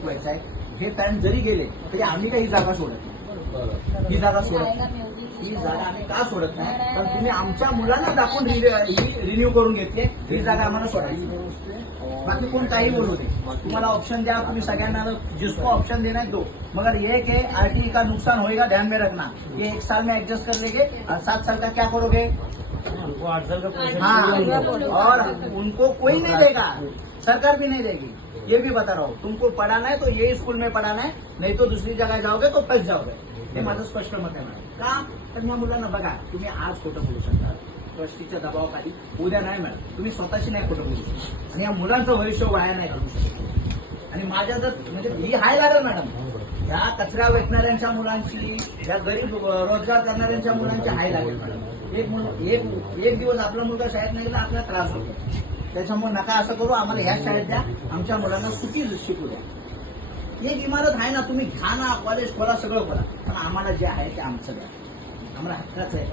शिकवायचं आहे. हे टाइम जरी गेले तरी आम्ही काही जागा सोडत नाही. ही जागा सोडत नाही. ही जागा आम्ही का सोडत नाही, कारण तुम्ही आमच्या मुलांना दाखवून रिन्यू करून घेतली. ही जागा आम्हाला सोडायची. बाकी कोण काही बोलू दे, तुम्हाला ऑप्शन द्या, तुम्ही सगळ्यांना जिसको ऑप्शन देना है दो, मगर ये कि आरटीई का नुकसान होएगा ध्यान में रखना. ये 1 साल में एडजस्ट कर लेंगे और 7 साल का क्या करोगे? हाँ, और उनको कोई नहीं देगा, सरकार भी नहीं देगी. ये भी बता रहा हूँ, तुमको पढ़ाना है तो ये स्कूल में पढ़ाना है, नहीं तो दुसरी जगह जाओगे तो फस जाओगे. हे माझं स्पष्ट मत आहे मॅडम. का तर ह्या मुलांना बघा, तुम्ही आज खोटं बोलू शकता ट्रस्टीच्या दबावाखाली, उद्या नाही मॅडम तुम्ही स्वतःशी नाही खोटं बोलू शकता आणि या मुलांचं भविष्य वाया नाही करू शकत. आणि माझ्या जर म्हणजे ही हाय लागेल मॅडम, ह्या कचरा वेचणाऱ्यांच्या मुलांची, या गरीब रोजगार करणाऱ्यांच्या मुलांची हाय लागेल मॅडम. एक दिवस आपला मुलगा शाळेत नाही गेला आपल्याला त्रास होतो. त्याच्यामुळे नका असं करू, आम्हाला ह्या शाळेत द्या, आमच्या मुलांना सुखी शिकू द्या. एक इमारत आहे ना, तुम्ही घ्या ना, कॉलेज खोला, सगळं खोला, पण आम्हाला जे आहे ते आमचं द्या. आम्हाला हक्काचं आहे.